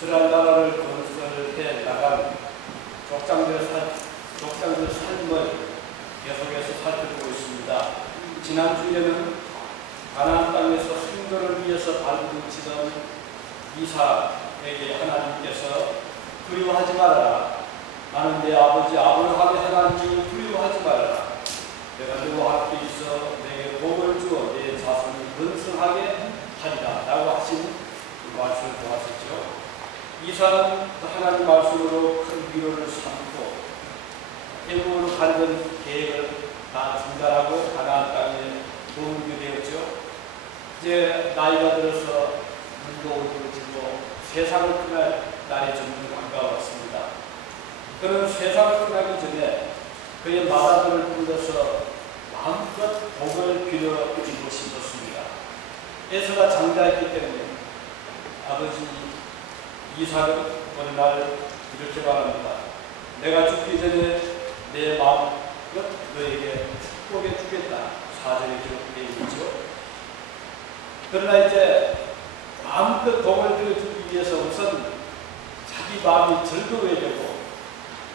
이스라엘 나라를 건설해 나간 족장들 삶을 계속해서 살펴보고 있습니다. 지난 주에는 가나안 땅에서 생존을 위해서 발부둥치던 이삭에게 하나님께서 두려워하지 말아라. 나는 내 아버지 아브라함의 하나님이 두려워하지 말아라. 내가 너와 함께 있어 내게 복을 주어 내 자손이 번성하게 하리라 라고 하신 그 말씀을 보았었죠. 이삭은 하나님 말씀으로 큰 위로를 삼고 애굽으로 가는 계획을 다 중단하고 가나안 땅에 머물게 되었죠. 이제 나이가 들어서 눈도 어두워지고 세상을 떠날 날이 점점 가까웠습니다. 그는 세상을 떠나기 전에 그의 마다들을 불러서 마음껏 복을 빌어주고 싶었습니다. 에서가 장자였기 때문에 아버지 이삭은 어느 날 이렇게 말합니다. 내가 죽기 전에 내 마음껏 너에게 축복해 주겠다. 4절에 기록되어 있죠. 그러나 이제 마음껏 복을 빌어주기 위해서 우선 자기 마음이 즐거워야 되고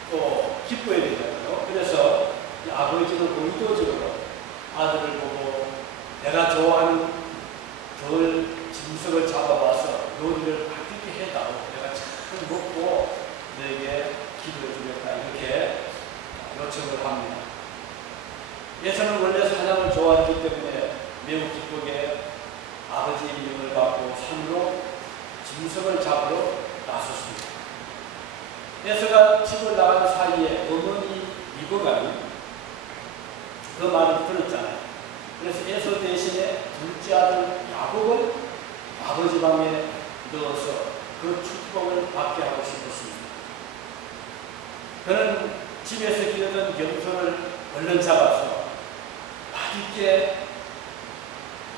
또 기뻐야 되잖아요. 그래서 아버지는 의도적으로 아들을 보고 내가 좋아하는 돌 짐승을 잡아와서 요리를 맛있게 해다오. 내가 참 먹고 너에게 기도해 주겠다. 이렇게 요청을 합니다. 예서는 원래 사냥을 좋아했기 때문에 매우 기쁘게 아버지의 명을 받고 산으로 짐승을 잡으러 나섰습니다. 에서가 집을 나가는 사이에 어머니 미고가 그 말을 들었잖아요. 그래서 에서 대신에 둘째 아들 야곱을 아버지 방에 넣어서 그 축복을 받게 하고 싶었습니다. 그는 집에서 기르던 염소를 얼른 잡아서 맛있게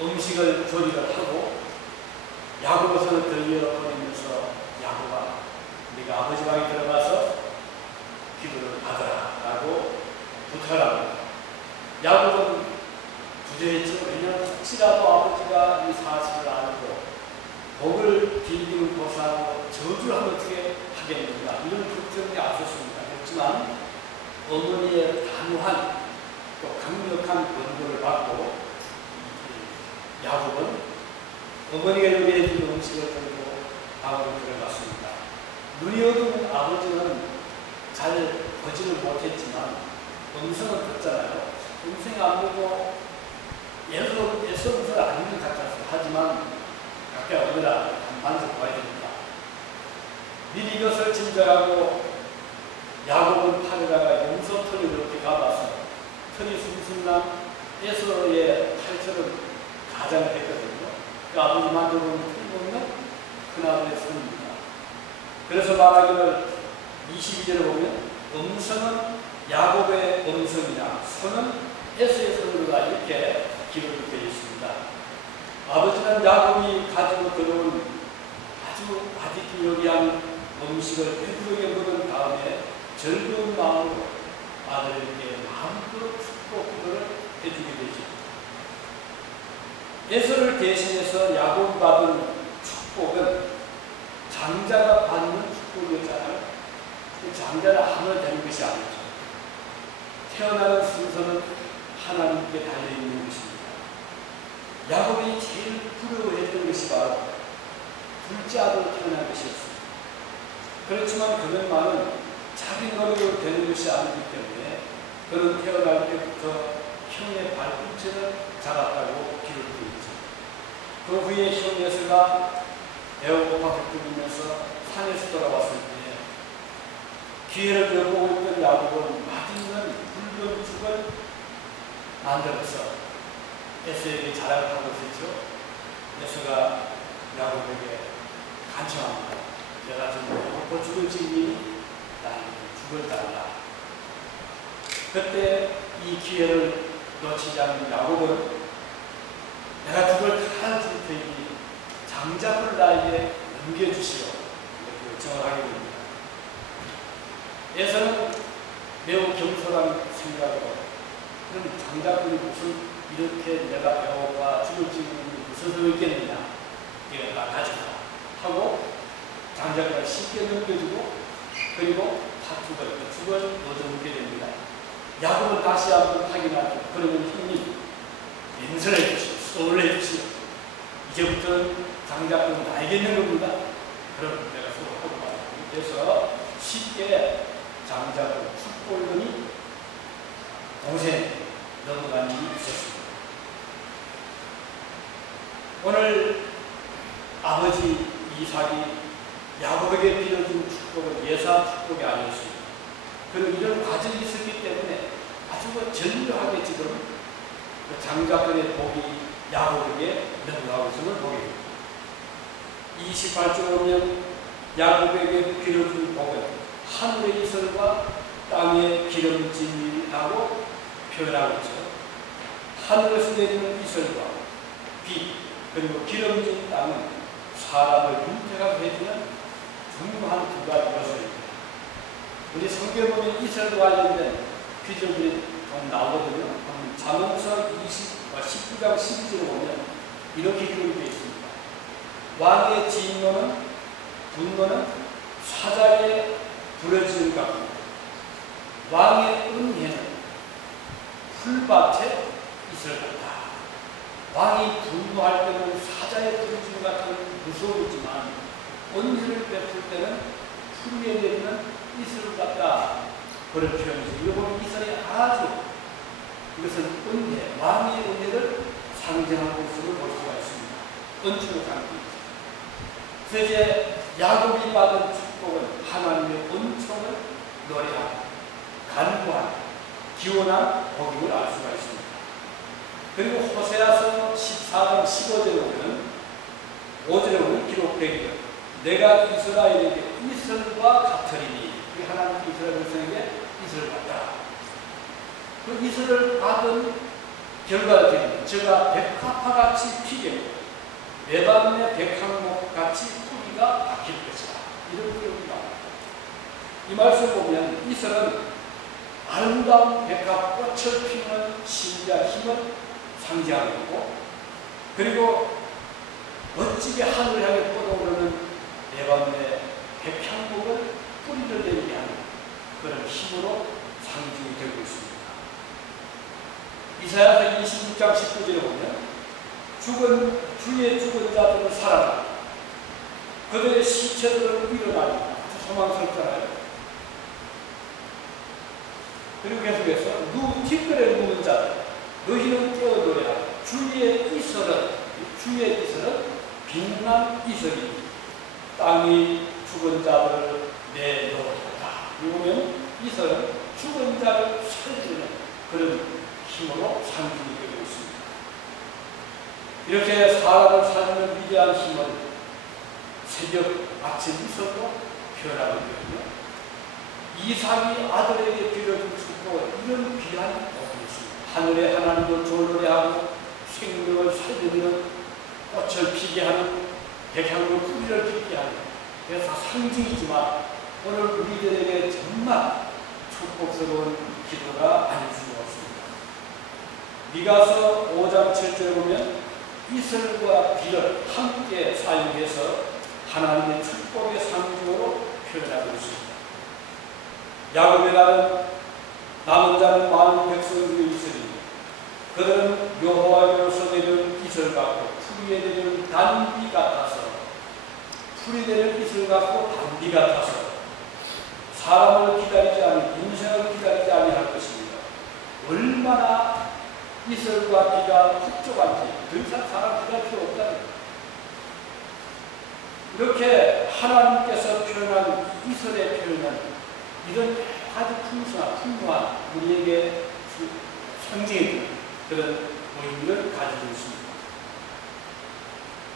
음식을 조리를 하고 야곱을 들려버리면서 야곱아 네가 아버지 방에 들어가서 기도를 받아라 라고 부탁합니다. 야곱은 주저했죠. 왜냐하면 혹시라도 아버지가 이 사실을 알고 복을 빌리는 보사하고 저주를 하면 어떻게 하겠는가 이런 걱정이 앞섰습니다. 그렇지만 어머니의 단호한 또 강력한 권고를 받고 야곱은 어머니가 요리해준 음식을 들고 방으로 들어갔습니다. 눈이 어두운 아버지는 잘 보지를 못했지만 음성은 듣잖아요. 음성이 안 보고 애써 음성을 안 읽는 것 같았어요. 하지만 가까이 오느라 반석 봐야 됩니다. 미리 이것을 짐작하고 야곱은 팔에다가 염소털을 이렇게 감아서 털이 숭숭난 에서의 팔처럼 가장을 했거든요. 그 아버지 만져보면 털이 없는 큰아들의 손입니다. 그래서 말하기를 22절에 보면 음성은 야곱의 음성이냐 손은 에서의 손으로다 이렇게 기록이 되어 있습니다. 아버지는 야곱이 가지고 들어온 아주 맛있게 요리한 음식을 배부르게 먹은 다음에 즐거운 마음으로 아들에게 마음껏 축복 기도를 해주게 되죠. 에서를 대신해서 야곱이 받은 축복은 장자가 받는 축복이었잖아요. 장자는 아무나 되는 것이 아니죠. 태어나는 순서는 하나님께 달려있는 것입니다. 야곱이 제일 부러워했던 것이 바로 둘째 아들로 태어난 것이었습니다. 그렇지만 그것만은 자기 노력으로 되는 것이 아니기 때문에 그는 태어날 때부터 형의 발꿈치를 잡았다고 기록되어 있죠. 그 후에 형 에서가 배고파 배고프면서 산에서 돌아왔을 때 기회를 엿보고 있던 야곱은 맛있는 붉은 죽을 만들어서 에서에게 자랑을 하고 있었죠. 에서가 야곱에게 간청합니다. 내가 좀 배고파 죽을 지니 나에게 죽을 달라. 그때 이 기회를 놓치지 않은 야곱은 내가 죽을 다 줄 테니 장자를 나에게 넘겨주시오. 이렇게 요청을 하게 됩니다. 에서는 매우 겸손한 생각으로 그럼 장자분이 무슨 이렇게 내가 배고파 죽을 지니 무슨 소리 있겠느냐. 이거 다 가져가 하고 장자가 쉽게 넘겨주고 그리고 두 번 얻어먹게 됩니다. 야곱은 다시 한번 확인하죠. 그러면 형님 인선해 주시오. 소원을 해 주시오. 이제부터는 장자권은 나에게 있는 겁니다. 그럼 내가 소원하고 말합니다. 그래서 쉽게 장자권 축복권이 동생 넘어간 일이 있었습니다. 오늘 아버지 이삭이 야곱에게 빌어준 축복은 예사 축복이 아니었습니다. 그리고 이런 과정이 있었기 때문에 아주 절묘하게 지금 장자권의 복이 야곱에게 넘어가고 있음을 보게 됩니다. 28절에 보면 야곱에게 빌어준 복은 하늘의 이슬과 땅의 기름짐이라고 표현하고 있죠. 하늘에서 내리는 이슬과 비 그리고 기름진 땅은 사람을 윤택하게 해주는 중요한 두 가지 요소입니다. 우리 성경에 보면 이슬과 관련된 퀴즈들이 좀 나오거든요. 잠언서 19장 12절에 보면 이렇게 기록되어 있습니다. 왕의 분노는 사자에 부러지는 것 같고 왕의 은혜는 풀밭에 이슬 같다. 왕이 분노할 때는 사자에 부러지는 것 같은 무서움이지만 은혜를 베풀 때는 풀 위에 내리는 이슬 같다. 그런 표현이죠. 이거 보면 이슬이 아주 이것은 은혜, 왕의 은혜를 상징하고 있음을 볼 수가 있습니다. 은총을 담고 있습니다. 그래서 이제 야곱이 받은 축복은 하나님의 은총을 노래하고 간구한 기원한 복임을 알 수가 있습니다. 그리고 호세아서 14장 15절에 보면 5절에 보면 기록되기를 내가 이스라엘에게 이슬과 같으리니 하나님 이스라엘 백성에게 이슬을 받다. 그 이슬을 받은 결과가 됩니다. 제가 백합화같이 피게 레바논의 백합목같이 뿌리가 박힐 것이다. 이런 기록이 나옵니다. 이 말씀 보면 이슬은 아름다운 백합 꽃을 피우는 신비한 힘을 상징하고 있고 그리고 멋지게 하늘을 향해 뻗어오르는 레바논의 백향목을 뿌리를 내리게 하는 그런 힘으로 상징이 되고 있습니다. 이사야서 26장 19절에 보면 주의 죽은 자들은 살아나 그들의 시체들은 일어나니 아주 소망스럽잖아요. 그리고 계속해서 티끌에 묵은 자들 너희는 떼어 노래하라. 주의 이슬은 빛난 이슬이니 땅이 죽은 자들을 내놓으리로다. 보면 이슬은 죽은 자를 살리는 그런 힘으로 상징이 되고 있습니다. 이렇게 사람을 살리는 위대한 힘을 새벽 아침 이슬로 표현하고 있거든요. 이삭이 아들에게 빌어준 축복은 이런 귀한 복이 있습니다. 하늘의 하나님을 조노래하고 생명을 살리는 꽃을 피게 하는 백향으로 뿌리를 피게 하는 그래서 상징이지만 오늘 우리들에게 정말 축복스러운 기도가 아닐 수가 없습니다. 미가서 5장 7절에 보면 이슬과 비를 함께 사용해서 하나님의 축복의 상징으로 표현하고 있습니다. 야곱의 날은 남은 자는 많은 백성 중에 이슬이니 그들은 여호와께로서 내린 이슬 같고 풀 위에 내린 단비 같아서 풀이 내린 이슬 같고 단비 같아서 사람을 기다리지 않은 인생을 기다리지 아니할 것입니다. 얼마나 이슬과 비가 흡족한지 더 이상 사람 기다릴 필요 없다는 이렇게 하나님께서 표현한 이슬의 표현은 이런 아주 풍성한 우리에게 상징이 그런 의미를 가지고 있습니다.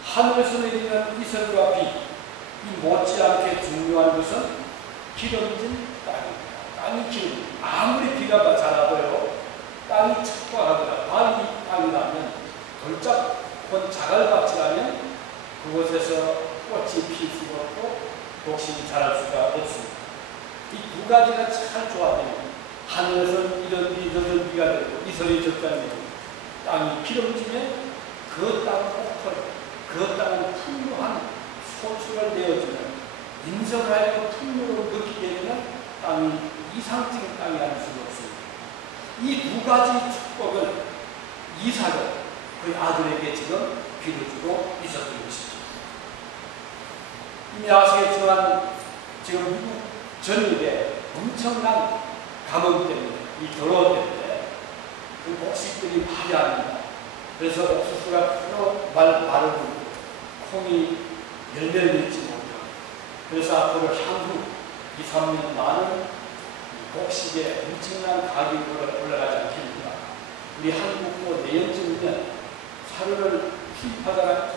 하늘에서 내리는 이슬과 비, 이 못지않게 중요한 것은 기름진 땅입니다. 땅이 기름, 아무리 비가 자라도요, 땅이 척박하거나 바위 땅이 나면 돌짝본 자갈밭이 나면 그곳에서 꽃이 필 수가 없고 독심이 자랄 수가 없습니다. 이 두 가지가 잘 조합되면 하늘에서는 이런 비 저런 비가 되고 이슬이 적당되고 땅이 기름지면 그 땅은 폭포, 그 땅은 풍부한 소출을 내어주는 인성을 하여금 풍요로 느끼게 되는 땅이 이상적인 땅이 아닐 수가 없습니다. 이 두 가지 축복을 이삭은 그 아들에게 지금 빌어주고 있었던 것이죠. 이미 아시겠지만 지금 미국 전역에 엄청난 가뭄 때문에 이 더러워 때문에 그 곡식들이 파괴합니다. 그래서 옥수수가 마르고 콩이 열매를 맺지 못하고 그래서 앞으로 향후 2, 3년 많은 곡식에 엄청난 가격이 올라가지 않겠는가. 우리 한국도 내년쯤이면 사료를 수입하다가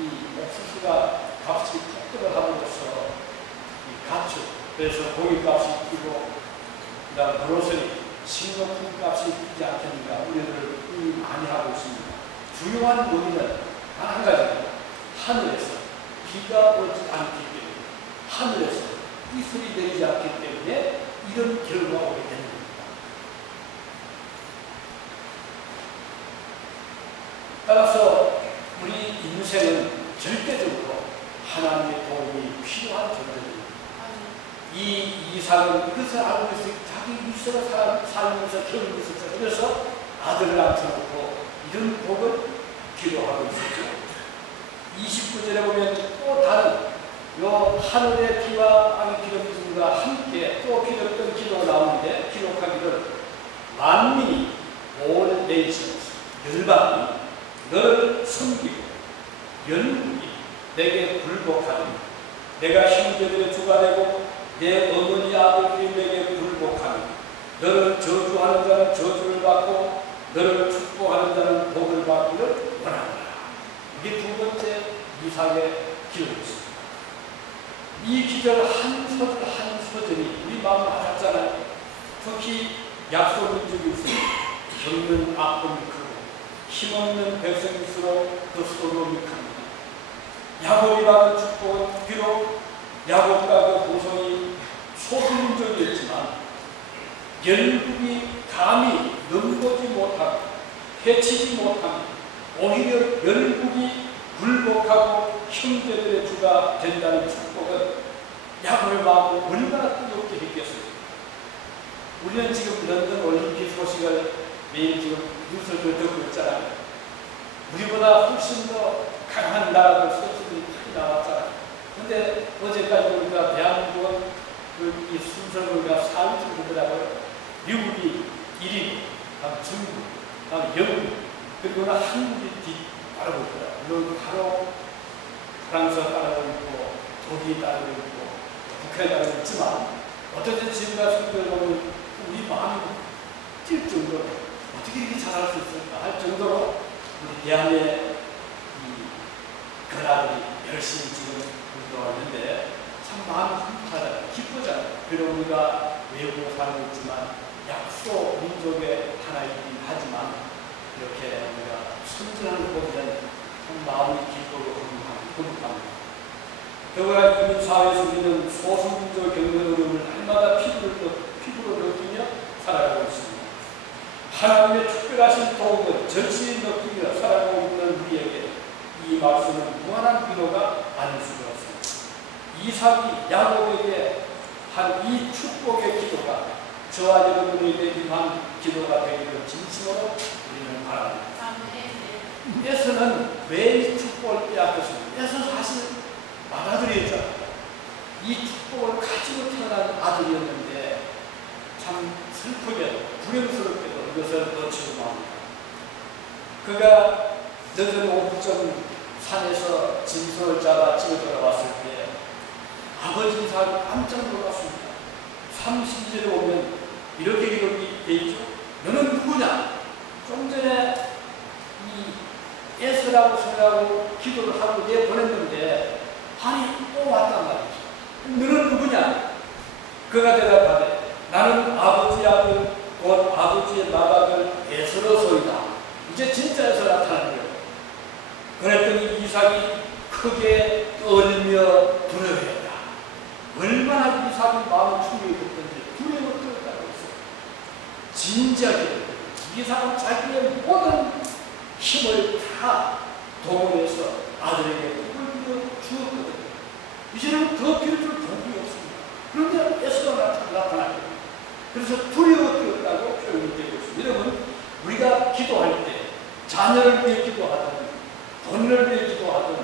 이 옥수수가 값이 폭등을 하면서 이 가축, 그래서 고기값이 뛰고 그 다음 그로서리 식료품 값이 뛰지 않겠는가 우려를 이미 많이 하고 있습니다. 중요한 원인은 단 한 가지입니다. 하늘에서 비가 오지 않기 때문에 하늘에서 이슬이 내리지 않기 때문에 이런 결과가 오게 되는 겁니다. 따라서 우리 인생은 절대적으로 하나님의 도움이 필요한 존재입니다. 이 이삭은 이것을 알고 있어요. 자기 일생을 살면서 겪고 있었어요. 그래서 아들을 앉혀놓고 이런 복을 기도하고 있었죠. 29절에 보면 또 다른 요 하늘의 비와 땅의 기름짐과 함께 또 기도했던 기도가 나오는데 기록하기를 만민이 all nations 열방이 너를 섬기고 열국이 내게 굴복하리니 내가 형제들의 주가 되고 내 어머니 아버지들이 내게 굴복하니 너를 저주하는 자는 저주를 받고 너를 축복하는 자는 복을 받기를 원하노라. 이게 두 번째 이삭의 기도였습니다. 이 기절 한 소절 한 소절이 우리 마음 와닿잖아요. 특히 약소 민족이 있습니다. 겪는 아픔이 크고 힘없는 백성일수록 그 소름이 큽니다. 야곱이 받은 축복은 비록 야곱과 그 후손이 소수민족이었지만 열국이 감히 넘보지 못하고 해치지 못하며 오히려 열국이 굴복하고 형제들의 주가 된다는 축복은 야곱의 마음을 얼마나 뜨겁게 했겠어요. 우리는 지금 런던 올림픽 소식을 매일 지금 뉴스를 듣고 있잖아요. 우리보다 훨씬 더 강한 나라들 선수들이 많이 나왔잖아요. 근데 어제까지 우리가 대한민국은 이 순서를 우리가 4위쯤 되더라고요. 미국이 1위, 다음 중국, 다음 영국, 그리고는 한국이 뒤따르고 있더라고요. 물론 바로 프랑스가 따르고 있고, 독일이 따르고 있고, 북한이 따르고 있지만, 어쨌든 지금까지 순서를 보면 우리 마음이 뛸 정도로 어떻게 이렇게 잘할 수 있을까 할 정도로 우리 대한의 그날이 열심히 지금 운동하는데 참 마음이 흐뭇하다, 기쁘잖아요. 비록 우리가 외국에 살고 있지만 약소 민족의 하나이긴 하지만 이렇게 우리가 선전하는 걸 보면 참 마음이 기쁘고 흐뭇합니다. 더구나 국민 사회에서 우리는 소수민족의 겪는 어려움을 날마다 피부로 느끼며 살아가고 있습니다. 하나님의 특별하신 도움을 절실히 느끼며 살아가고 있는 우리에게 이 말씀은 무한한 위로가 아닐 수가 없습니다. 이삭이 야곱에게 한 이 축복의 기도가 저와 여러분에게 임한 기도가 되기를 진심으로 우리는 바랍니다. 에서는 왜 이 축복을 빼앗겼습니까? 에서 사실 맏아들이었잖아요. 이 축복을 가지고 태어난 아들이었는데 참 슬프게도 불행스럽게도 이것을 놓치고 맙니다. 그가 늦은 오후쯤 산에서 짐승을 잡아 집에 돌아왔을 때 아버지 이삭이 깜짝 놀랐습니다. 32절에 오면 이렇게 기록이 되어 있죠. 너는 누구냐? 좀 전에 이 에스라고 생각하고 기도를 하고 내보냈는데 아니 또 왔단 말이죠. 너는 누구냐? 그가 대답하되 나는 아버지 아들 곧 아버지의 맏아들 에스로소이다. 이제 진짜 에서 나타나는 거예요. 그랬더니 이삭이 크게 떨며 두려워했다. 얼마나 이삭이 마음을 충격이 됐던지 두려워 떨었다고 했어요. 진지하게 이삭은 자기의 모든 힘을 다 동원해서 아들에게 꿈을 주었거든요. 이제는 더 빌어줄 그래서 두려워 뛰었다고 표현이 되고 있습니다. 여러분, 우리가 기도할 때 자녀를 위해 기도하든 돈을 위해 기도하든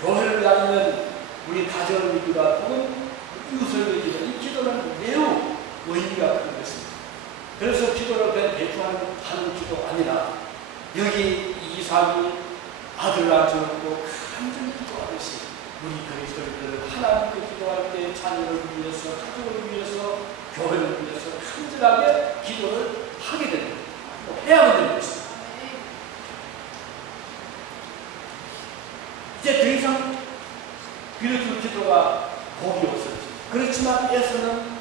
교회를 위하면 우리 가정을 위해 기도하든 혹은 이웃을 위해 기도하든 이 기도는 매우 의미가 큰 것입니다. 그래서 기도를 그냥 대충하는 기도가 아니라 여기 이삭이 아들 낳았고 간절히 기도하듯이 우리 그리스도인들은 하나님께 기도할 때 자녀를 위해서, 가족을 위해서, 교회를 위해서 간절하게 기도를 하게 됩니다. 해야만 되는 것입니다. 이제 더 이상 그리스도 기도가 복이 없었죠. 그렇지만 에서는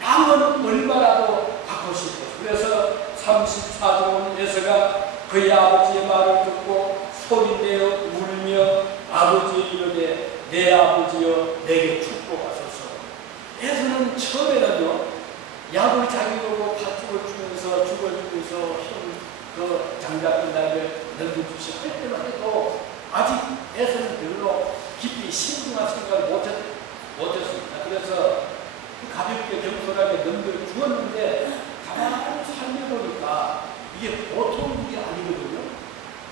남은 얼마라도 받고 싶어. 그래서 34절 에서가 그의 아버지의 말을 듣고 소리내어 울며 아버지의 이르되 내 아버지여 내게 축복하소서. 에서는 처음에는요 약을 자기 보고 팥죽을 주면서 죽을 주면서 그 장작을 나에게 넘겨주시 할 때만 해도 아직 에서는 별로 깊이 신중한 생각을 못했습니다. 그래서 가볍게 겸손하게 넘겨주었는데 가만히 살펴보니까 이게 보통 일이 아니거든요.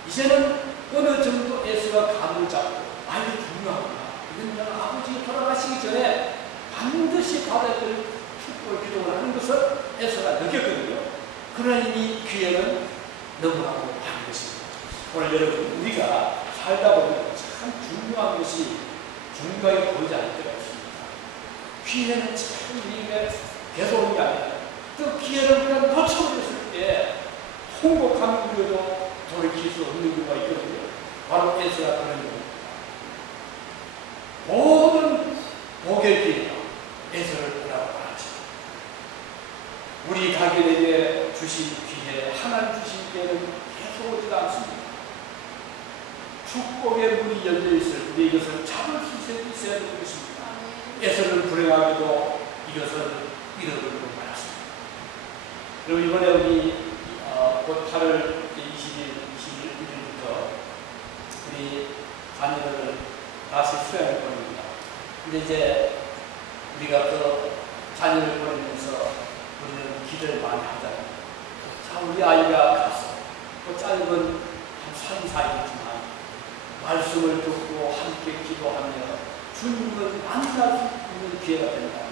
이제는 어느 정도 에서가 감을 잡고 이게 중요하구나. 이건 내가 아버지 돌아가시기 전에 반드시 받아야 될 축복을 기도를 하는 것을 에서가 느꼈거든요. 그러니 기회는 너무나도 많은 것입니다. 오늘 여러분 우리가 살다 보면 참 중요한 것이 중요하게 보이지 않을 때가 있습니다. 기회는 참 우리에게 계속 오는 게 아니라 또 기회를 그냥 놓쳐버렸을 때 통곡하는 우리도 돌이킬 수 없는 경우가 있거든요. 바로 에서가 그런 겁니다. 모든 복의 기회가 에서를 보라고 하죠. 우리 가족에게 주신 기회, 하나님 주신 기회는 계속 오지가 않습니다. 축복의 문이 열려 있을 때 이것을 잡을 수 있어야 되는 것입니다. 에서는 불행하게도 이것을 잃어버리고 말았습니다. 그리고 이번에 우리 곧 8월 21일부터 우리 자녀를 다시 수양을 보냅니다. 근데 이제 우리가 그 자녀를 보내면서 우리는 기도를 많이 하잖아요. 자, 우리 아이가 가서 그 짧은 한 3, 4일이지만 말씀을 듣고 함께 기도하며 주님을 만날 수 있는 기회가 된다면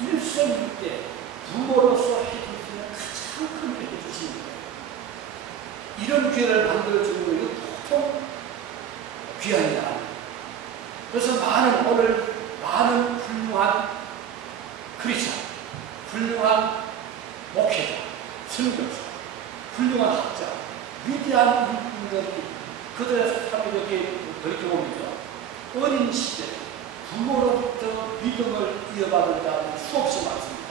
일생일대 부모로서 해줄 수 있는 가장 큰 기회를 주십니다. 이런 기회를 만들어주는 것이 보통 귀한 일 아닙니다. 그래서 오늘 많은 훌륭한 크리스천, 훌륭한 목회자, 선교사, 훌륭한 학자, 위대한 인물들이 그들의 삶을 이렇게 돌이켜봅니다. 어린 시대 부모로부터 믿음을 이어받은 자는 수없이 많습니다.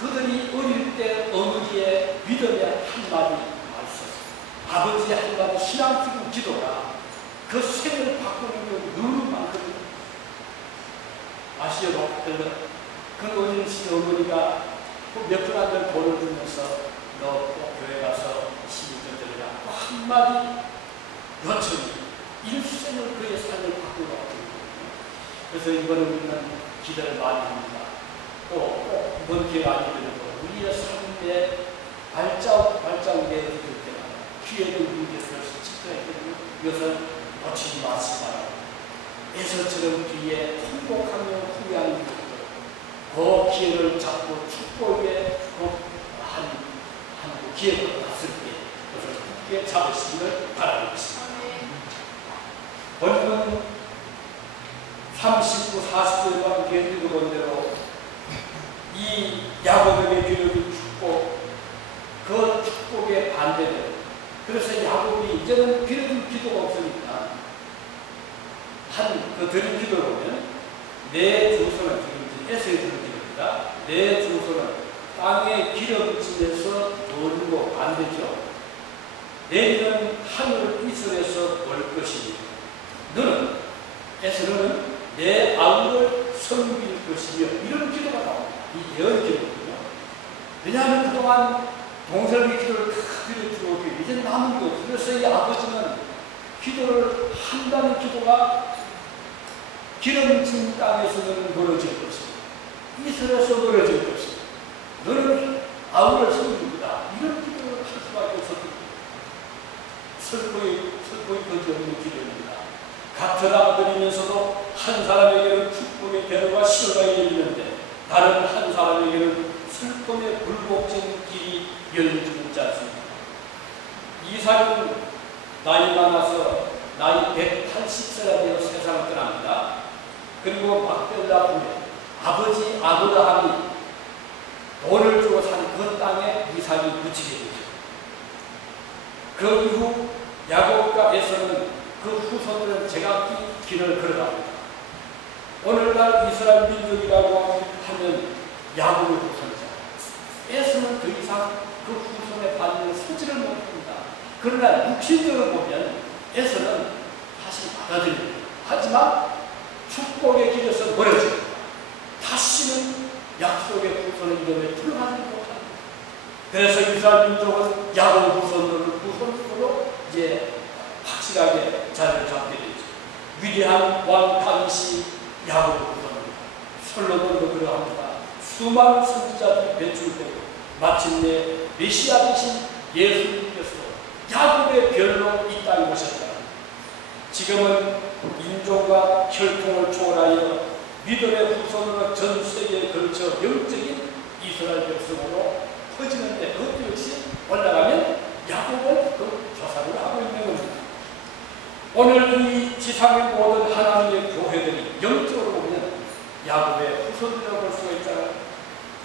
그들이 어릴 때 어머니의 믿음의 한마디 말씀, 아버지의 한마디 신앙적인 기도가 그 생을 바꾸는 게 너무 많거든요. 아시죠? 그 어린 시대 어머니가 몇 푼 안 되는 돈을 주면서 너 꼭 교회 가서 12절 드리라 또 한마디 여천이 일생을 그의 삶을 바꾸고 왔거든요. 그래서 이번에 우리는 기도를 많이 합니다. 또 이번 기회가 아니더라도 우리의 삶의 발자국 내어줄 때마다 기회를 우리에서 지켜야 되는 이것을 놓치지 마시기 바랍니다. 에서처럼 뒤에 통곡하며 후회하는 것들 그 기회를 잡고 축복의 한 기회가 났을 때 그것을 굳게 잡으시기를 바라겠습니다. 본문은 39, 40절과 함께 읽어본 대로 이 야곱에게 주어진 축복, 그 축복의 반대대로 그래서 야곱이 이제는 드린 기도가 없으니까 그 드린 기도를 보면 내 주소는 지금 에서의 드린 기도입니다. 내 주소는 땅의 기름짐에서 놀고 반대죠. 내일은 하늘 이슬에서 올 것이니 너는 에서는 내 아우를 섬길 것이며 이런 기도가 나옵니다. 이 예언 기도거든요. 왜냐하면 그동안 동설기 기도를 다 드려주고 이제 남은 것. 그래서 이 아버지는 기도를 한다는 기도가 기름진 땅에서는 멀어질 것이고 이슬에서 멀어질 것이고 너는 아우를 섬기구나. 이런 기도를 할 수밖에 없었거든요. 슬픔이 거지없는 기도입니다. 같은 아들이면서도 한 사람에게는 축복의 대로가 시로가 열리는데 다른 한 사람에게는 슬픔의 굴곡진 길이 열리지 못지 않습니다. 이삭은 나이 많아서 나이 180세가 되어 세상을 떠납니다. 그리고 막벨라 후에 아버지 아브라함이 돈을 주고 산 그 땅에 이삭이 묻히게 되죠. 그 이후 야곱과 에서는 그 후손들은 제각기 길을 걸어갑니다. 오늘날 이스라엘 민족이라고 하면 야곱의 후손이죠. 에서는 더 이상 그 후손의 반응을 서지를 못합니다. 그러나 육신적으로 보면 에서는 사실 받아들입니다. 하지만 축복의 길에서 멀어집니다. 다시는 약속의 후손의 이름에 들어가지 못합니다. 그래서 이스라엘 민족은 야곱 후손으로 이제 확실하게 자리를 잡게 되죠. 위대한 왕 다윗이 야곱 후손입니다. 솔로몬도 그러합니다. 수많은 선지자들이 배출되고 마침내 메시아 되신 예수님께서 야곱의 별로 이 땅에 오셨다. 지금은 인종과 혈통을 초월하여 믿음의 후손으로 전 세계에 걸쳐 영적인 이스라엘 백성으로 퍼지는데 그것도 역시 올라가면 야곱을 그 조사를 하고 있는 겁니다. 오늘 이 지상의 모든 하나님의 교회들이 영적으로 보면 야곱의 후손이라고 볼 수가 있잖아요.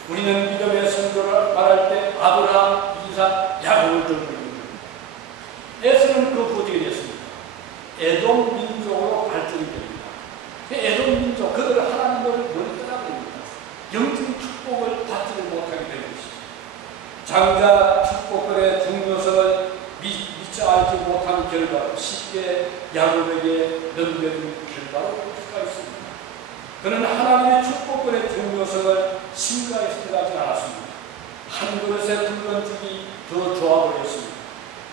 우리는 믿음의 성도를 말할 때 아브라함, 이삭, 야곱을 들고 있는 겁니다. 에서는 그 보직이 됐습니다. 에돔 민족으로 발전이 됩니다. 에돔 민족, 그들은 하나님을 멀리 떠나버립니다. 영적인 축복을 받지를 못하게 되는 것이죠. 장자 축복들의 중요성을 미처 알지 못한 결과로 쉽게 야곱에게 넘겨준 결과로 볼 수가 있습니다. 그는 하나님의 축복들의 중요성을 심각하게 생각하지 않았습니다. 한 그릇에 불건죽이 더 좋아 보였습니다.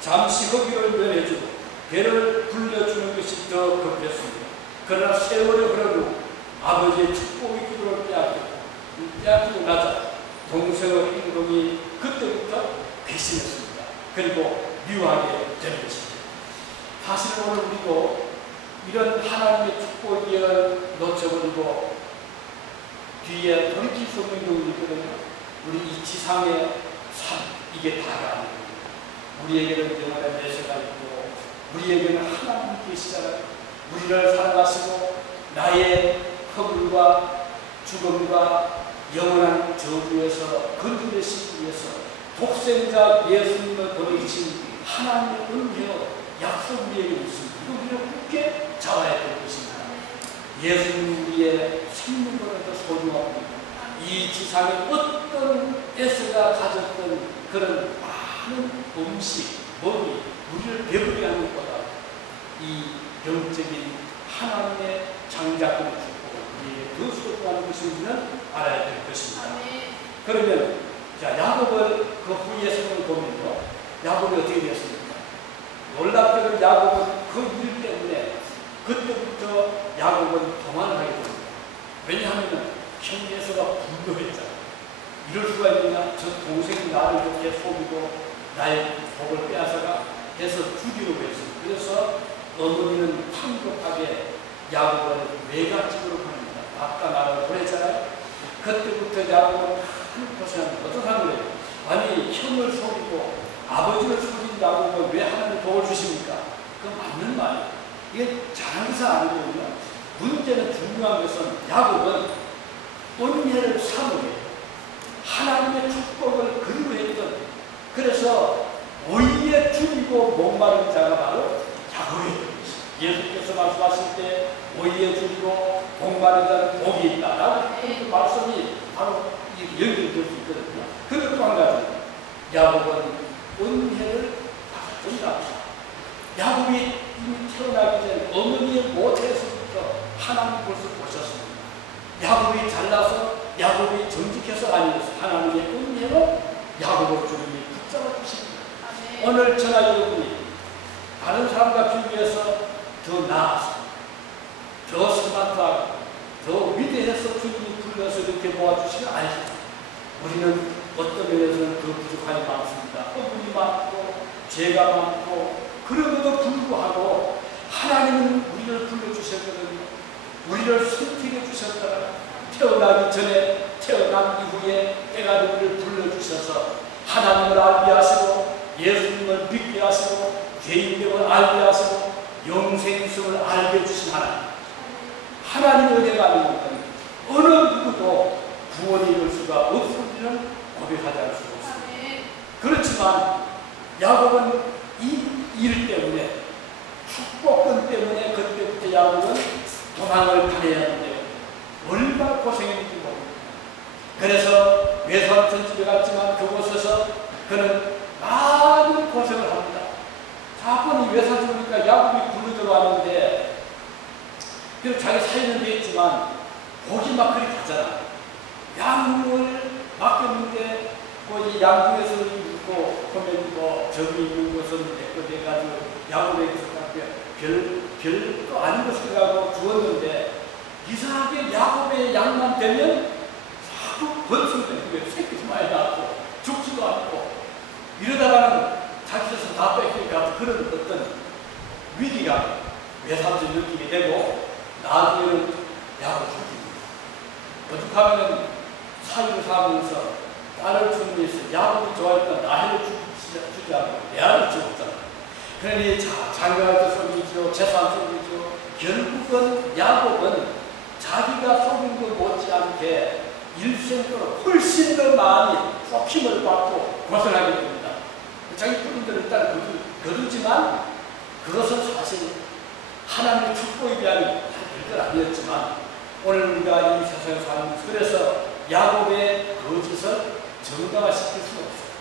잠시 허기를 면해주고 배를 불려주는 것이 더 급했습니다. 그러나 세월이 흐르고 아버지의 축복의 기도를 빼앗기고 나자 동생의 행동이 그때부터 배신했습니다. 그리고 미워하게 된 것이죠. 사실 오늘 우리도 이런 하나님의 축복을 놓쳐버리고 뒤에 돌이킬 수 없는 경우가 있거든요. 우리 이 지상의 삶, 이게 다가 아닙니다. 우리에게는 영원한 내세가 있고 우리에게는 하나님이 계시잖아요. 우리를 살아가시고 나의 허물과 죽음과 영원한 저주에서 건져내시기 위해서 독생자 예수님을 보내주신 하나님의 은혜로 약속 우리에게 있습니다. 이거 우리는 굳게 잡아야 될 것입니다. 예수님 우리의 생명보다도 소중합니다. 이 지상에 어떤 에서가 가졌던 그런 많은 음식, 먹이, 우리를 배부르게 하는 것보다 이 영적인 하나님의 장작권을 주고 우리에게 더 소중한 것인지는 알아야 될 것입니다. 그러면 자, 야곱을 그 후의 생을 보면요, 야곱이 어떻게 되었습니까? 놀랍게도 야곱은 그 일 때문에 그때부터 야곱은 도망을 하게 됩니다. 왜냐하면 형제에서가 분노했잖아요. 이럴 수가 있느냐? 저 동생이 나를 이렇게 속이고 나의 복을 빼앗아가 해서 죽이려고 했습니다. 그래서 어머니는 황급하게 야곱을 외갓집으로 보냅니다. 아까 나를 보냈잖아요. 그때부터 야곱은 큰 고생합니다. 어떤 하는 거예요? 아니 형을 속이고 아버지를 속인 야곱을 왜 하나님 복을 주십니까? 그건 맞는 말이에요. 이게 잘하는 사 아니거든요. 문제는 중요한 것은 야곱은 은혜를 사모해 하나님의 축복을 그리워했던, 그래서 의에 줄이고 목마른 자가 바로 야곱이에요. 예수께서 말씀하실 때 의에 줄이고 목마른 자는 복이 있다라고 했던 그 말씀이 바로 연결될 수 있거든요. 그리고 또 한 가지, 야곱은 은혜를 받았다. 야곱이 이미 태어나기 전에 어머니의 모태에서부터 하나님 벌써 보셨습니다. 야곱이 잘나서 야곱이 정직해서 아니어서 하나님의 은혜로 야곱을 주님이 붙잡아 주십니다. 오늘 저나 여러분이 다른 사람과 비교해서 더 나아서 더 스마트하고 더 위대해서 주님이 불러서 이렇게 모아주시면 아니죠. 우리는 어떤 면에서는 그 부족함이 많습니다. 허물이 많고 죄가 많고 그럼에도 불구하고 하나님은 우리를 불러주셨거든요. 우리를 선택해 주셨더라. 태어나기 전에 태어난 이후에 때가 우리를 불러주셔서 하나님을 알게 하시고 예수님을 믿게 하시고 죄인됨을 알게 하시고 영생성을 알게 해주신 하나님의 은혜가 아니면 어느 누구도 구원을 이룰 수가 없음을 고백하지 않을 수가 없습니다. 그렇지만 야곱은 이 일 때문에 축복권 때문에 그때부터 야곱은 도망을 가려야 하는데 얼마나 고생했는지 모릅니다. 그래서 외삼촌 집에 갔지만 그곳에서 그는 많은 고생을 합니다. 자꾸는 외삼촌이니까 야곱이 굴러 들어왔는데 그리고 자기 사이는 돼 있지만 거기 막 그리 가잖아. 양을 맡겼는데 이 양중에서 있고 보면 저기 있는 것은 내가지고 야곱에게서 별거 아닌 것을 가고 주었는데 이상하게 야곱의 양만 되면 자꾸 번성되는 거예요. 새끼도 많이 낳고 죽지도 않고 이러다가는 자기 자손 다 뺏기니까 그런 어떤 위기가 외삼촌 느끼게 되고 나중에는 야곱 죽입니다. 오죽하면 사유를 살면서 딸을 주는 데 있어 야곱이 좋아했던 라헬을 주지 않고 레아를 주었잖아. 그러니 장가할 속이죠. 재산 속이죠. 결국은 야곱은 자기가 속인 것 못지않게 일생도로 훨씬 더 많이 썩힘을 받고 고생하게 됩니다. 자기 부인들은 일단 거두지만 그것은 사실 하나님의 축복에 대한 별건 아니었지만 오늘 우리가 이 세상에 사는 그래서 야곱의 거짓을 정당화시킬 수가 없어요.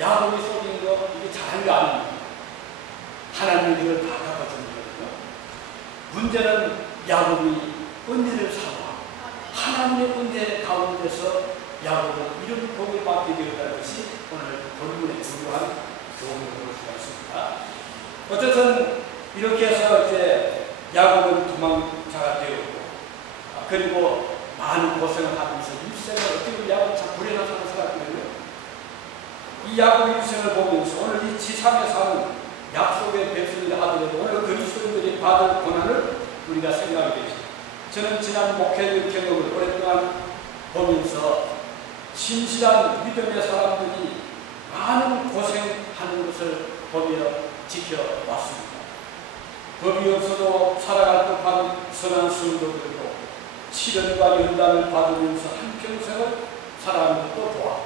야곱이 속인 거 이게 잘한 게 아닙니다. 하나님이 이걸 다 갚아주는 거거든요. 문제는 야곱이 은혜를 사고 하나님의 은혜 가운데서 야곱은 이런 복을 받게 되었다는 것이 오늘 본문의 중요한 교훈을 볼 수가 있습니다. 어쨌든 이렇게 해서 이제 야곱은 도망자가 되었고 그리고 많은 고생을 하면서 일생을 어떻게 보면 야곱이 참 불행한 사람을 살았거든요. 이 야곱의 일생을 보면서 오늘 이 지상에 사는 약속의 백성이라 하더라도 오늘 그리스도인들이 받을 고난을 우리가 생각하게 되죠. 저는 지난 목회의 경험을 오랫동안 보면서 신실한 믿음의 사람들이 많은 고생하는 것을 보며 지켜왔습니다. 법이 없어도 살아갈 법한 선한 성도들도 시련과 연단을 받으면서 한평생을 살아가는 것도 보아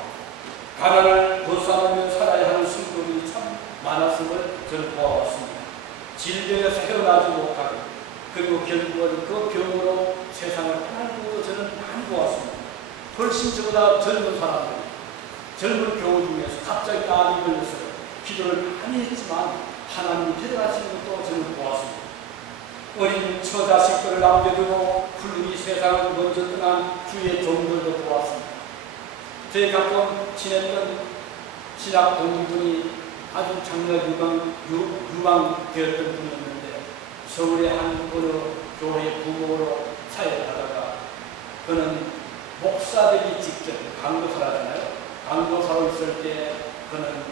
가난을 벗어나며 살아야 하는 성도들이 참 많았음을 저는 보아왔습니다. 질병에서 헤어나지 못하고 그리고 결국은 그 병으로 세상을 떠나는 것도 저는 많이 보았습니다. 훨씬 저보다 젊은 사람들이 젊은 교우 중에서 갑자기 암이 걸려서 기도를 많이 했지만 하나님이 데려가시는 것도 저는 보았습니다. 어린 처자식들을 남겨두고 훌륭히 세상을 먼저 떠난 주의 종들도 보았습니다. 제 가끔 지냈던 신학 동문분이 아주 장래 유망되었던 분이었는데 서울의 한 어느 교회 부모로 사역을 하다가 그는 목사 되기 직전 강도사라잖아요. 강도사로 있을 때 그는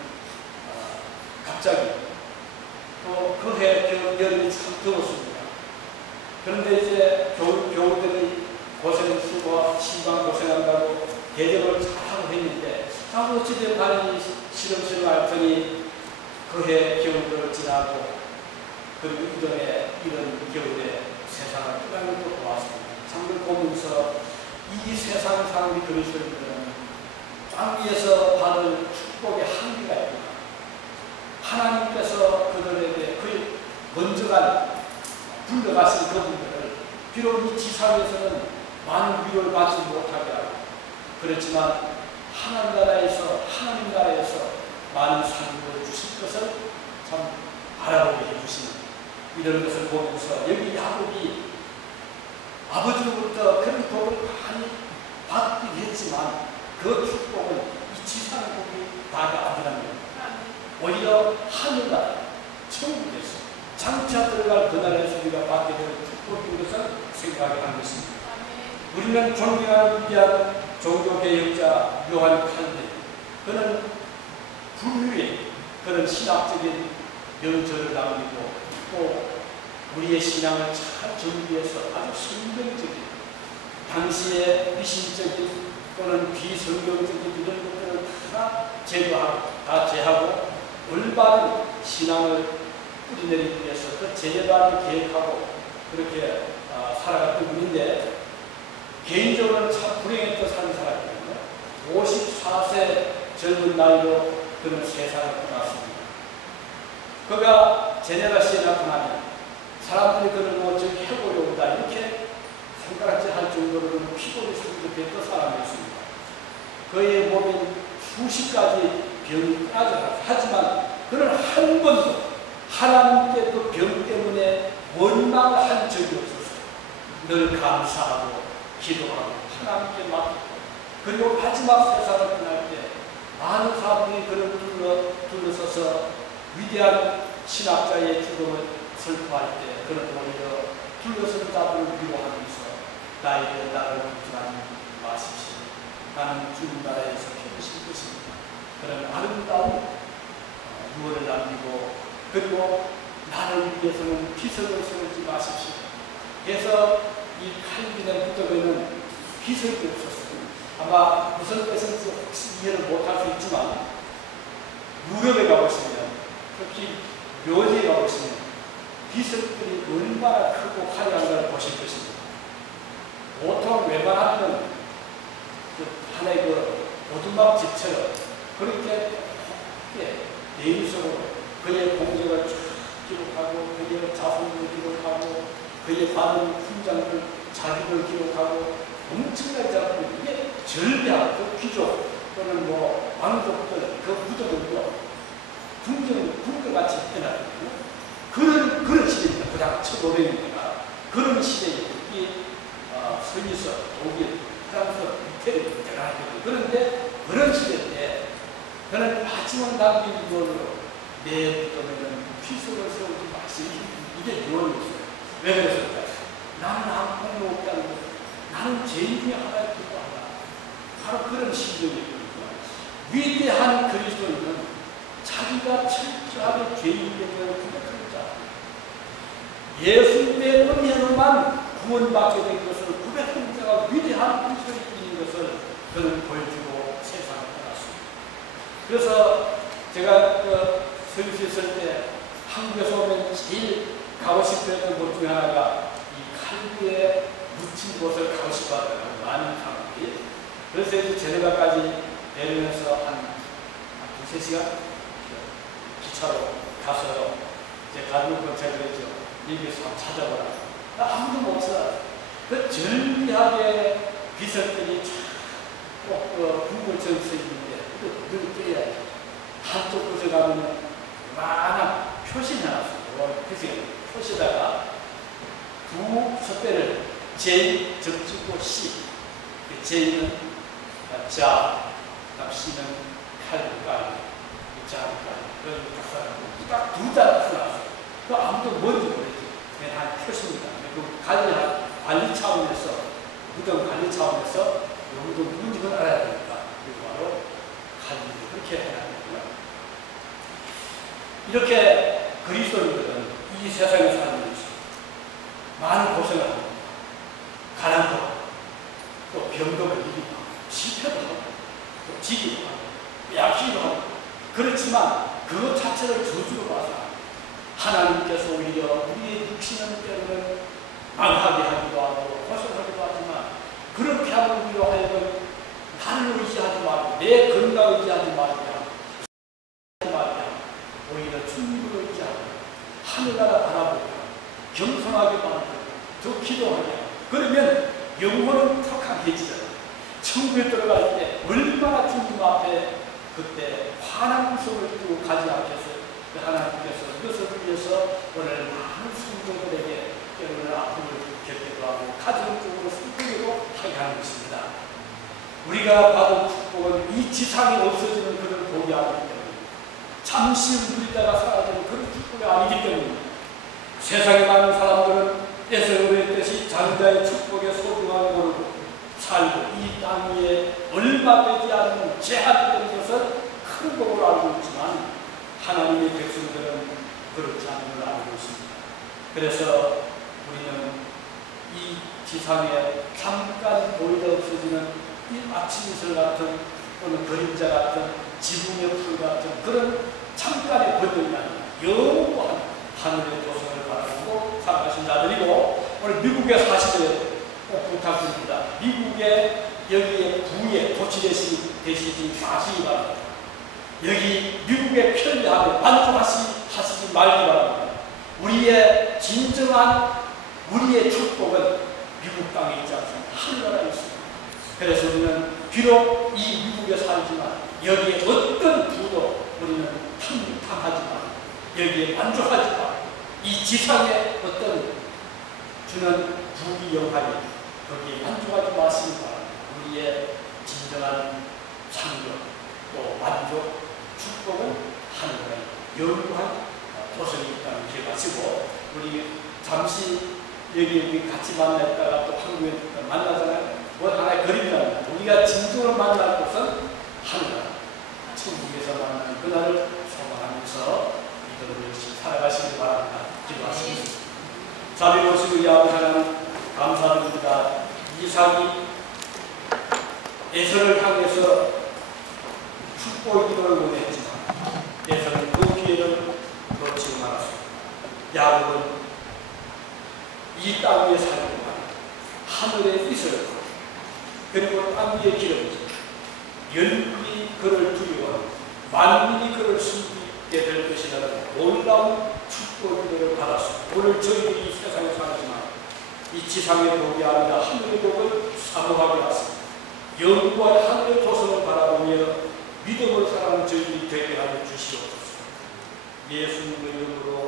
갑자기 또 그해 여름이 참 더웠습니다. 그런데 이제 교우들이 고생을 쓰고 시방 고생한다고 대접을 잘하고 했는데 어찌되면 다른 실험실을 알더니 그해 겨울을 지나고 그리고 이전에 이런 겨울에 세상을 떠나는 것도 보았습니다. 참을 보면서 이 세상 사람이 그리스도인들은 땅 위에서 받을 축복의 한계가 있구나. 하나님께서 그들에게 그 먼저가 불러가신 그분들을 비록 이 지상에서는 많은 위로를 받지 못하게 하고 그렇지만 하나님 나라에서 많은 상급을 주실 것을 참 알아보게 해주시는 이런 것을 보면서 여기 야곱이 아버지로부터 그런 복을 많이 받긴 했지만 그 축복은 이 지상 복이 다가 아니라는 겁니다. 오히려 하늘나라 천국에서 장차 들어갈 그 나라에서 우리가 받게 되는 축복인 것을 생각하게 한 것입니다. 우리는 존경하는 위대한 종교개혁자 요한 칼빈 그는 불후의 그런 신학적인 명절을 남기고 또 우리의 신앙을 잘 정비해서 아주 성경적인 당시의 미신적인 또는 비성경적인 이런 것들을 다 제하고 올바른 신앙을 뿌리내리기 위해서 그 제재반을 계획하고 그렇게 살아갔던 분인데 개인적으로는 참 불행했던 사는 사람이거든요. 54세 젊은 나이로 그는 세상을 떠났습니다. 그가 제네라시에 나타나면 사람들이 그를 뭐 저기 해보려 온다 이렇게 손가락질 할 정도로는 피골이 성적했던 사람이었습니다. 그의 몸엔 수십 가지 병이 끊어져 갔습니다. 하지만 그는 한 번도 하나님께 그 병 때문에 원망을 한 적이 없었어요. 늘 감사하고 기도하고 하나님께 맡기고 그리고 마지막 세상을 떠날 때 많은 사람들이 그를 둘러서서 위대한 신학자의 죽음을 슬퍼할 때 그는 오히려 둘러서는 자들을 위로하면서 나에게 나를 걱정하지 마십시오. 나는 주님 나라에서 편하실 것입니다. 그런 아름다운 유언을 남기고 그리고 나를 위해서는 비석을 세우지 마십시오. 그래서 이 칼빈의 무덤에는 비석이 없었어요. 아마 무슨 뜻인지 혹시 이해를 못할 수 있지만 유럽에 가보시면 특히 묘지에 가보시면 비석들이 얼마나 크고 화려한 걸 보실 것입니다. 보통 웬만하면 하나의 그 오두막 집처럼 그렇게 내일속으로 그의 공적을 쭉 기록하고 그의 자손을 기록하고 그의 받은 훈장들 자기를 기록하고 엄청나게 작품 이게 절대한 그 귀족 또는 뭐 왕족들 그 부족들도 궁정같이 해놨거든요. 그런 시대입니다. 그냥 1500년대가 그런 시대에 이 스위스, 독일, 프랑스, 이태리 대단하거든요. 그런데 그런 시대 때 그는 마지막 남긴 유언으로 내 무덤에는 피석을 세우지 마시오. 이게 유언이었어요. 왜 그랬을까요? 나는 아무것도 없다는 것. 나는 죄인 중에 하나에 불과하다. 바로 그런 심정이거든요. 위대한 그리스도인은 자기가 철저하게 죄인된 걸 고백하는 자. 예수님의 은혜로만 구원받게 된 것을 고백하는 자가 위대한 그리스도인인 것을 그는 보여주고 세상을 떠났습니다. 그래서 제가 서울에 있을 때 한국에서 오면 제일 가고 싶었던 곳 중에 하나가 이 칼비에 묻힌 곳을 가고 싶어 하더라고요. 많은 사람들이. 그래서 이제 제네바까지 내리면서 한 2~3시간 기차로 가서 이제 가는 건차를 했죠. 여기서 한번 찾아보라. 아무도 못 찾아. 그 절비하게 비석들이 쫙 궁궐처럼 서 있는데 늘 떼야 한쪽 곳에 가면 많은 표시 나왔어요. 그래서 표시에다가 두 숫대를 J 접지고 C. J는 자, C는 칼과 자가 그래서 딱 두 자가 나왔어요. 그 아무도 뭔지 모르지. 그냥 표시입니다. 그 관리 차원에서 무덤 관리 차원에서 여기도 누군지 그걸 알아야 되니까 그리고 바로 관리 그렇게 해야 되고요. 이렇게 그리스도인들은 이 세상에 사는 것이 많은 고생을 합니다. 가난도 하고 또 병도 걸리기도 하고 실패도 하고 또 지기도 하고 약기도 하고 그렇지만 그것 자체를 저주로 봐서 하나님께서 오히려 우리의 육신은 때로는 망하게 하기도 하고 고생하기도 하지만 그렇게 하면 우리로 하여금 나를 의지하지 말고 내 건강을 의지하지 말고 오히려 주님을 의지하고 하늘나라 바라보고 겸손하게 바라보고 더 기도하게 하고 그러면 영혼은 더 강해지잖아요. 천국에 들어갈 때 얼마나 주님 앞에 그때 환한 구속을 두고 가지 않겠어요. 하나님께서 이것을 위해서 오늘 많은 성도들에게 때로는 아픔을 겪기도 하고 가정적으로 슬프기도 하게 하는 것입니다. 우리가 받은 축복은 이 지상에 없어지는 그런 복이 아니기 때문에 잠시 누리다가 사라지는 그런 축복이 아니기 때문에 세상에 많은 사람들은 에서의 뜻이 장자의 축복의 소중함을 모르고 살고 이 땅 위에 얼마 되지 않는 제한된 것을 큰 복을 알고 있지만 하나님의 백성들은 그렇지 않은 걸 알고 있습니다. 그래서 우리는 이 지상에 잠깐 보이다 없어지는 이 아침 이슬 같은 또는 그림자 같은 지붕의 풀 같은 그런 잠깐의 번영이 아니라 영원한 하늘의 조성을 바라보고 살아가신 자들이고, 오늘 미국에 사시는 꼭 부탁드립니다. 미국에 여기에 부에 도치 되시지 마시기 바랍니다. 여기 미국의 편리함에 만족하시지 말기 바랍니다. 우리의 진정한 우리의 축복은 미국 땅에 있지 않습니다. 하늘나라에 있습니다. 그래서 우리는 비록 이 미국에 살지만 여기에 어떤 부도 우리는 탐하지만 여기에 만족하지만 이 지상의 어떤 주는 부귀 영화에 거기에 만족하지 마시기 바랍니다. 우리의 진정한 상급 또 만족 축복은 하늘나라에 영원한 도성이 있다는 기억하시고, 우리 잠시 여기 같이 만났다가 또 한국에 만나잖아요. 뭐 하나의 그림이랍니다. 우리가 진정을 만날 곳은 하늘나라, 천국에서 만나는 그날을 소망하면서 믿음으로 열심히 살아가시길 바랍니다. 기도하시겠습니다. 자비 보시고 이 아버지 하나님 감사드립니다. 이삭이 에서를 향해서 축복 기도를 원했지만 에서는 그 기회를 놓치고 말았습니다. 야곱은 이 땅 위에 살고 하늘의 빛을 그리고 땅 위의 기름이 열국이 그를 두려워 만민이 그를 숨기게 될 것이라는 놀라운 축복 기도를 받았습니다. 오늘 저희들이 이 세상에 살지만 이 지상의 복이 아니라 하늘의 복을 사모하게 하십니다. 영구한 하늘의 도성을 바라보며 믿음으로 살아가는 저희들이 되게 하여 주시옵소서. 예수님의 이름으로